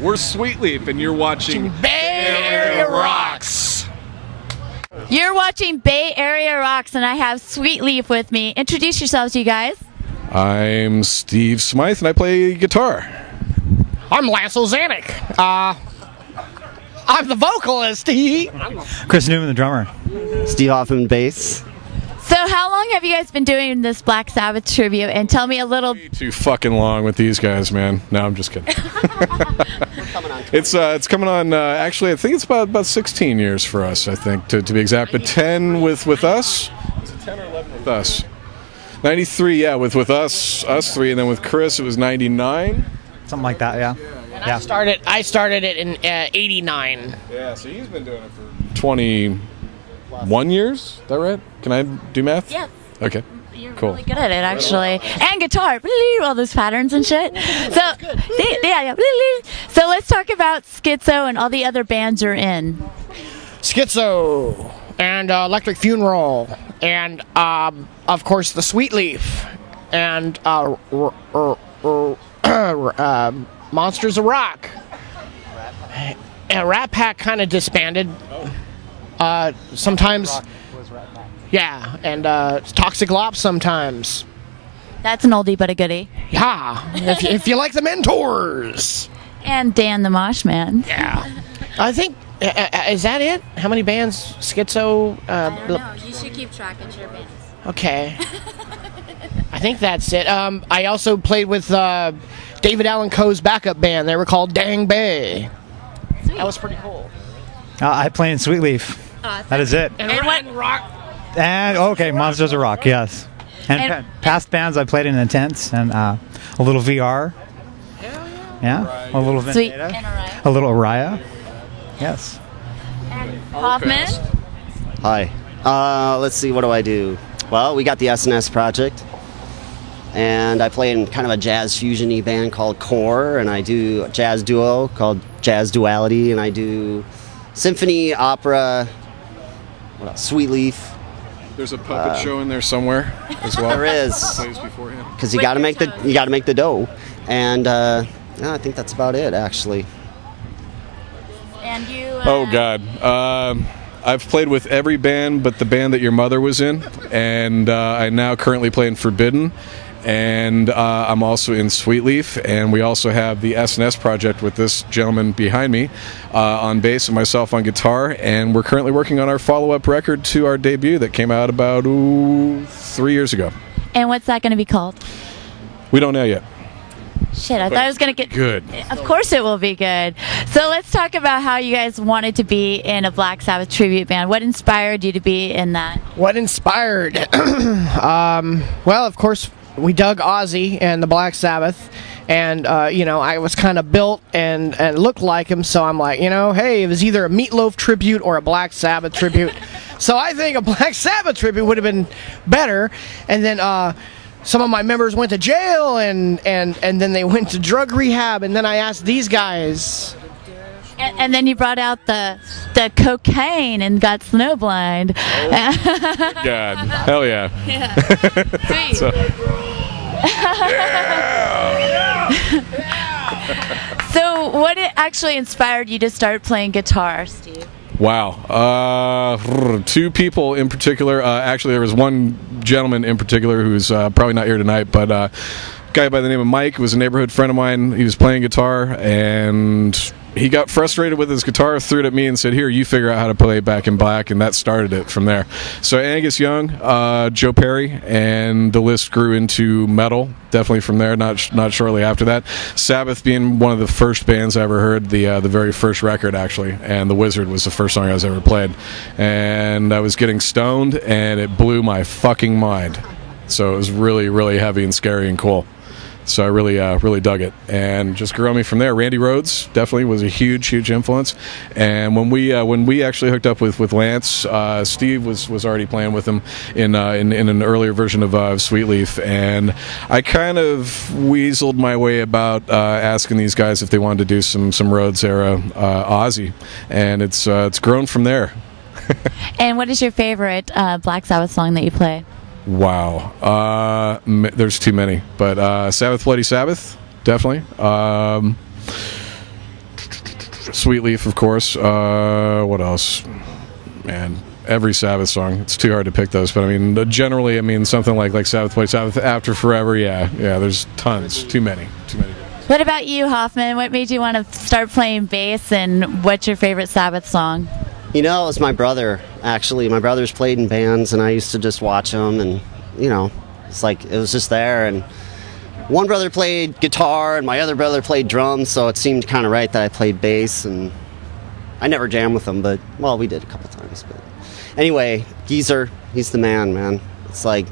We're Sweetleaf, and you're watching Bay Area Rocks. You're watching Bay Area Rocks, and I have Sweetleaf with me. Introduce yourselves, you guys. I'm Steve Smythe, and I play guitar. I'm Lasso Zanuck. I'm the vocalist. Chris Newman, the drummer. Steve Hoffman, bass. So how long have you guys been doing this Black Sabbath tribute? And tell me a little... Way too fucking long with these guys, man. No, I'm just kidding. It's coming on, actually, I think it's about 16 years for us, I think, to be exact. But 10 with us. Was it 10 or 11 with us? 93, yeah, with us three, and then with Chris, it was 99. Something like that, yeah. And I started it in 89. Yeah, so he's been doing it for 21 years. Is that right? Can I do math? Yeah. Okay. You're cool. really good at it, actually. And guitar. All those patterns and shit. So, yeah. So let's talk about Schizo and all the other bands you're in. Schizo and Electric Funeral and, of course, the Sweetleaf and Monsters of Rock. And Rat Pack kind of disbanded. Sometimes, yeah, and Toxic Lop sometimes. That's an oldie but a goodie. Yeah, if you like the Mentors. And Dan the Mosh Man. Yeah. I think, is that it? How many bands? Schizo? I don't know. You should keep track of your bands. Okay. I think that's it. I also played with David Allan Coe's backup band. They were called Dang Bay. Sweet. That was pretty cool. I play in Sweetleaf. That is it. And what? Rock. And, okay, Monsters of Rock, yes. And past bands I played in the tents and a little VR. Yeah, a little Sweet. Vendetta. And Araya. A little Araya. Yes. And Hoffman. Hi. Let's see, what do I do? Well, we got the S&S project. And I play in kind of a jazz fusion-y band called Core, and I do a jazz duo called Jazz Duality, and I do symphony, opera, what else? Sweetleaf. There's a puppet show in there somewhere as well. There is. Plays beforehand. Because you got to make the dough, and I think that's about it, actually. And you. Oh God. I've played with every band but the band that your mother was in, and I now currently play in Forbidden, and I'm also in Sweetleaf, and we also have the S&S project with this gentleman behind me on bass and myself on guitar, and we're currently working on our follow-up record to our debut that came out about 3 years ago. And what's that going to be called? We don't know yet. Shit, I thought it was going to get... Good. Of course it will be good. So let's talk about how you guys wanted to be in a Black Sabbath tribute band. What inspired you to be in that? What inspired? Well, of course, we dug Ozzy and the Black Sabbath. And, I was kind of built and looked like him. So I'm like, hey, it was either a Meatloaf tribute or a Black Sabbath tribute. So I think a Black Sabbath tribute would have been better. And then... some of my members went to jail, and then they went to drug rehab, and then I asked these guys. And then you brought out the cocaine and got snowblind. Oh, God. Hell yeah. Yeah. Sweet. So what actually inspired you to start playing guitar, Steve? Wow. Two people in particular. Actually, there was one gentleman in particular who's probably not here tonight, but a guy by the name of Mike was a neighborhood friend of mine. He was playing guitar, and he got frustrated with his guitar, threw it at me, and said, "Here, you figure out how to play Back in Black," and that started it from there. So Angus Young, Joe Perry, and the list grew into metal, definitely from there, not shortly after that. Sabbath being one of the first bands I ever heard, the very first record, actually, and The Wizard was the first song I was ever played. And I was getting stoned, and it blew my fucking mind. So it was really, really heavy and scary and cool. So I really dug it, and just grew on me from there. Randy Rhoads definitely was a huge influence. And when we actually hooked up with Lance, Steve was already playing with him in an earlier version of Sweetleaf, and I kind of weaseled my way about asking these guys if they wanted to do some Rhoads era Ozzy, and it's grown from there. And what is your favorite Black Sabbath song that you play? Wow. There's too many. But Sabbath Bloody Sabbath, definitely. Sweet Leaf, of course. What else? Man, every Sabbath song. It's too hard to pick those, but I mean, generally, I mean, something like Sabbath Play Sabbath, After Forever. Yeah. There's tons. Too many. What about you, Hoffman? What made you want to start playing bass, and what's your favorite Sabbath song? You know, it was my brother, actually. My brother's played in bands, and I used to just watch them, and, you know, it's like it was just there. And one brother played guitar, and my other brother played drums, so it seemed kind of right that I played bass. And I never jammed with him, but, well, we did a couple times. But anyway, Geezer, he's the man. It's like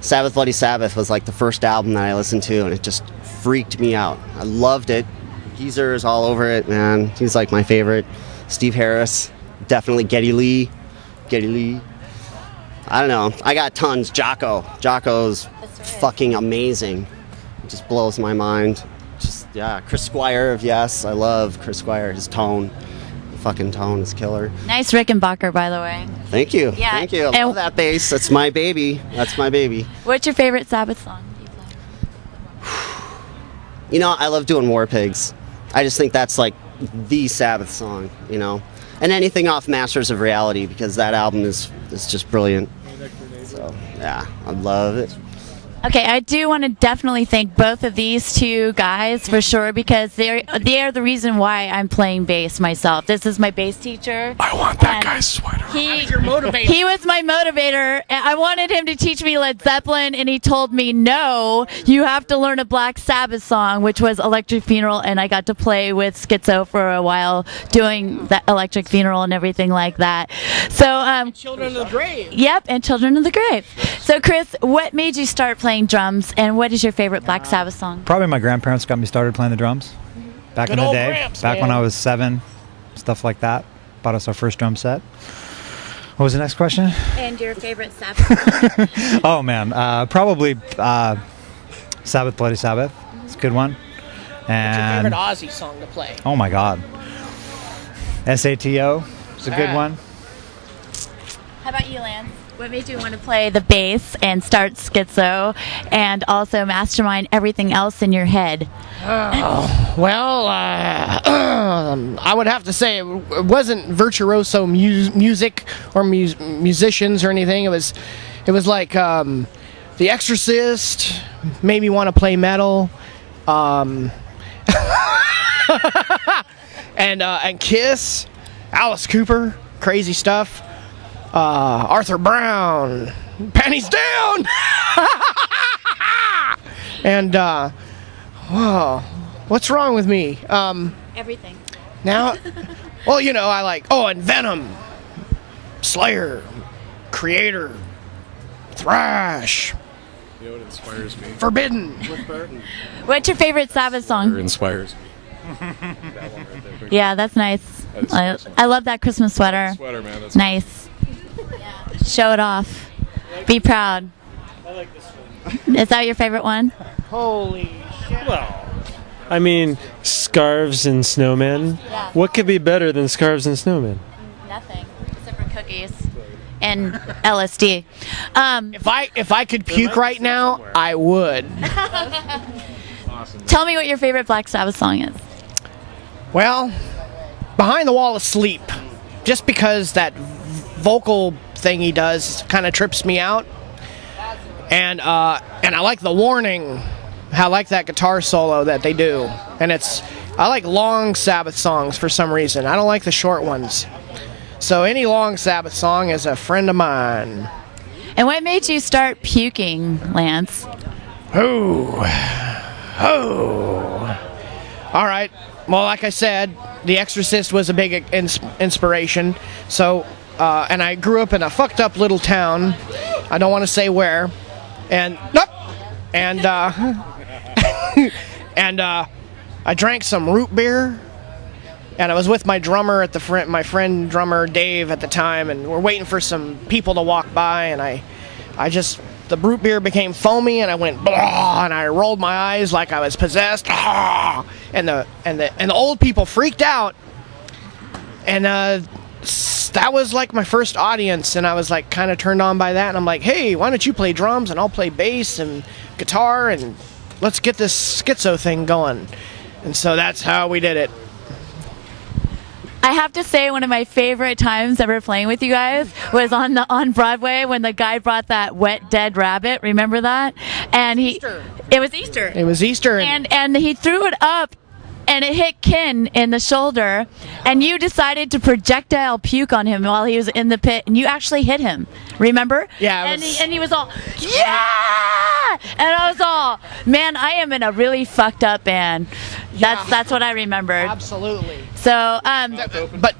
Sabbath Bloody Sabbath was like the first album that I listened to, and it just freaked me out. I loved it. Geezer is all over it, man. He's like my favorite. Steve Harris, definitely Geddy Lee. I don't know. I got tons. Jocko's fucking amazing. It just blows my mind. Chris Squire of Yes. I love Chris Squire. His tone. The fucking tone is killer. Nice Rickenbacker, by the way. Thank you. Yeah. Thank you. I love that bass. That's my baby. What's your favorite Sabbath song? You know, I love doing War Pigs. I just think that's like the Sabbath song, you know. And anything off Masters of Reality, because that album is just brilliant. So, yeah, I love it. Okay, I do want to definitely thank both of these two guys for sure, because they are the reason why I'm playing bass myself. This is my bass teacher. I want that guy's sweater. He was my motivator. I wanted him to teach me Led Zeppelin, and he told me, no, you have to learn a Black Sabbath song, which was Electric Funeral, and I got to play with Schizo for a while doing that Electric Funeral and everything like that. So, Children of the Grave. Yep, and Children of the Grave. So, Chris, what made you start playing drums, and what is your favorite Black Sabbath song? Probably my grandparents got me started playing the drums back in the day. Gramps, back when man. I was 7, stuff like that. Bought us our first drum set. What was the next question? And your favorite Sabbath song? Oh man, probably Sabbath Bloody Sabbath. It's a good one. What's your And favorite Ozzy song to play? oh my God, SATO is a good one. How about you, Lance? What made you want to play the bass and start Schizo and also mastermind everything else in your head? Well, I would have to say it wasn't virtuoso music or musicians or anything. It was like The Exorcist made me want to play metal, and Kiss, Alice Cooper, crazy stuff. Arthur Brown, panties down, and whoa, what's wrong with me? Everything. Now, well, you know, I like and Venom, Slayer, Creator, Thrash. You know what inspires me? Forbidden. What's your favorite Sabbath song? Inspires me. Yeah, that's nice. I love that Christmas sweater. Sweater, man. That's Nice. Show it off. Be proud. I like this one. Is that your favorite one? Holy shit. Well, I mean, scarves and snowmen. Yeah. What could be better than scarves and snowmen? Nothing, except for cookies and LSD. If I could puke right now, I would. Tell me what your favorite Black Sabbath song is. Well, Behind the Wall of Sleep, just because that vocal thing he does kind of trips me out, and I like the Warning. I like that guitar solo that they do, and I like long Sabbath songs for some reason. I don't like the short ones. So any long Sabbath song is a friend of mine. And what made you start puking, Lance? Oh. All right. Well, like I said, The Exorcist was a big inspiration. So, and I grew up in a fucked up little town. I don't want to say where. And I drank some root beer. And I was with my drummer my friend drummer Dave at the time, and we're waiting for some people to walk by, and the root beer became foamy, and I went blah, and I rolled my eyes like I was possessed, ah, and the old people freaked out, and that was like my first audience, and I was like kind of turned on by that, and I'm like, hey, why don't you play drums and I'll play bass and guitar, and let's get this schizo thing going, and so that's how we did it. I have to say, one of my favorite times ever playing with you guys was on Broadway when the guy brought that wet dead rabbit. Remember that? And it was Easter. It was Easter. And he threw it up. And it hit Ken in the shoulder, and you decided to projectile puke on him while he was in the pit, and you actually hit him. Remember? Yeah. And he was all, yeah! And I was all, man, I am in a really fucked up band. That's what I remembered. Absolutely. So, But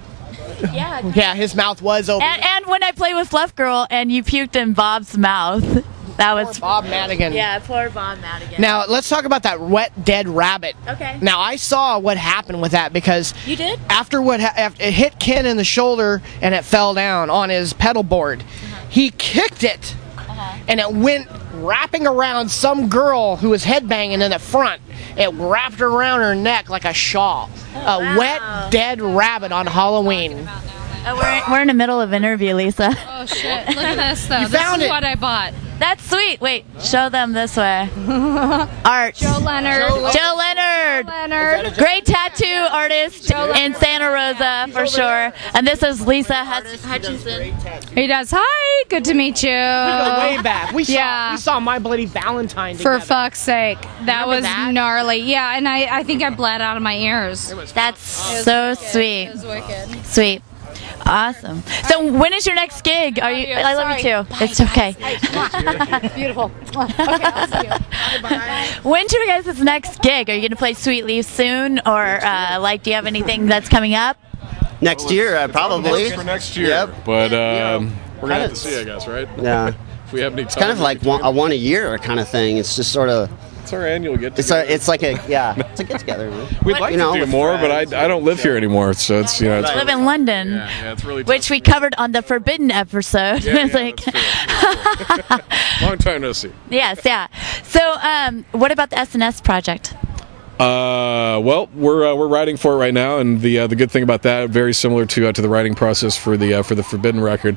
yeah. yeah, his mouth was open. And when I played with Fluff Girl, and you puked in Bob's mouth. That was Bob Madigan. Yeah, poor Bob Madigan. Now let's talk about that wet dead rabbit. Okay. Now I saw what happened with that because You did? after after it hit Ken in the shoulder and it fell down on his pedal board, he kicked it, and it went wrapping around some girl who was headbanging in the front. It wrapped around her neck like a shawl. wow. Wet dead rabbit on Halloween. We're in the middle of an interview, Lisa. Oh shit! Look at this though. You This found is it. what I bought. That's sweet. Wait, show them this way. Art. Joe Leonard. Joe Leonard. Leonard. Great tattoo artist in Santa Rosa for sure. And this is Lisa Hutchinson. He does. Hi. Good to meet you. We go way back. We Yeah. saw My Bloody Valentine For together. fuck's sake, that Remember was that? gnarly. Yeah, and I think I bled out of my ears. That's so sweet. It was wicked. Sweet. Awesome. So when is your next gig? Are you? I love you too. It's okay. Beautiful. Okay, I'll see you. When's your guys' next gig? Are you going to play Sweet Leaf soon, or do you have anything that's coming up? Next year, probably. For next year. Yep. But we're kinda- gonna have to see, I guess, right? Yeah. If we have any time. It's kind of like a one a year kind of thing. It's just sort of. It's our annual get It's together. it's like a it's a get together. We'd like you know, to do with more, but friends. I don't live here anymore, so it's it's I live in London, yeah, it's really which tough. we covered on the Forbidden episode. Yeah, It's like, that's true. Long time no see. yes, yeah. So, what about the SNS project? Well, we're writing for it right now, and the good thing about that, very similar to the writing process for the Forbidden record,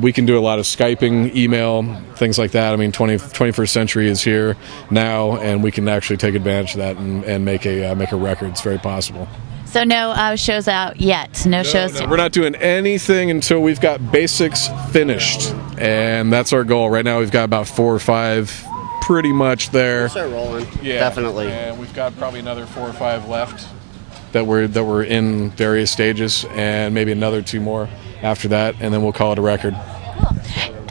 we can do a lot of Skyping, email, things like that. I mean, 21st century is here now, and we can actually take advantage of that and make a record. It's very possible. So no shows out yet. No shows. No, we're not doing anything until we've got basics finished, and that's our goal. Right now, we've got about 4 or 5. Pretty much there. We'll start rolling. Yeah, Definitely. And we've got probably another 4 or 5 left that we're in various stages, and maybe another 2 more after that, and then we'll call it a record.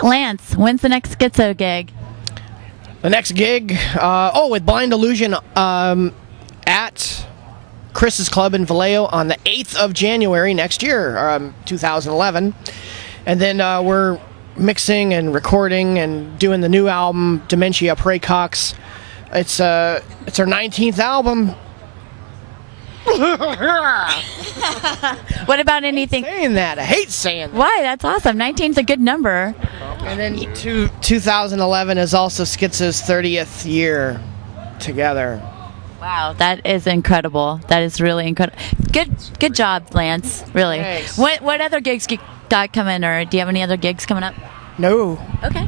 Lance, when's the next Schizo gig? The next gig, with Blind Illusion at Chris's Club in Vallejo on the 8th of January next year, 2011. And then we're mixing and recording and doing the new album, Dementia Praecox. It's our 19th album. What about anything? Saying that, I hate saying that. Why? That's awesome. 19's a good number. And then 2011 is also Schizo's 30th year together. Wow, that is incredible. That is really incredible. Good job, Lance. Really. Thanks. What other gigs got coming, or do you have any other gigs coming up? No. Okay.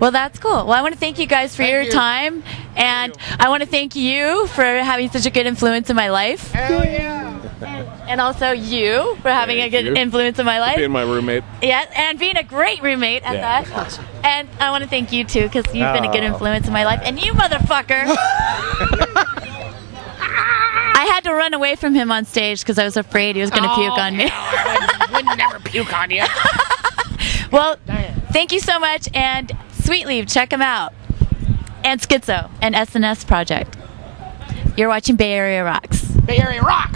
Well, that's cool. Well, I want to thank you guys for your time, and I want to thank you for having such a good influence in my life. Hell yeah. And also you for having a good you. influence in my life. Being my roommate. Yeah, and being a great roommate at Yeah. that. And I want to thank you too, because you've been a good influence in my life. And you, motherfucker. I had to run away from him on stage because I was afraid he was going to puke on me. I would never puke on you. Well, thank you so much, and Sweet Leaf, check them out. And Schizo and SNS Project. You're watching Bay Area Rocks. Bay Area rocks.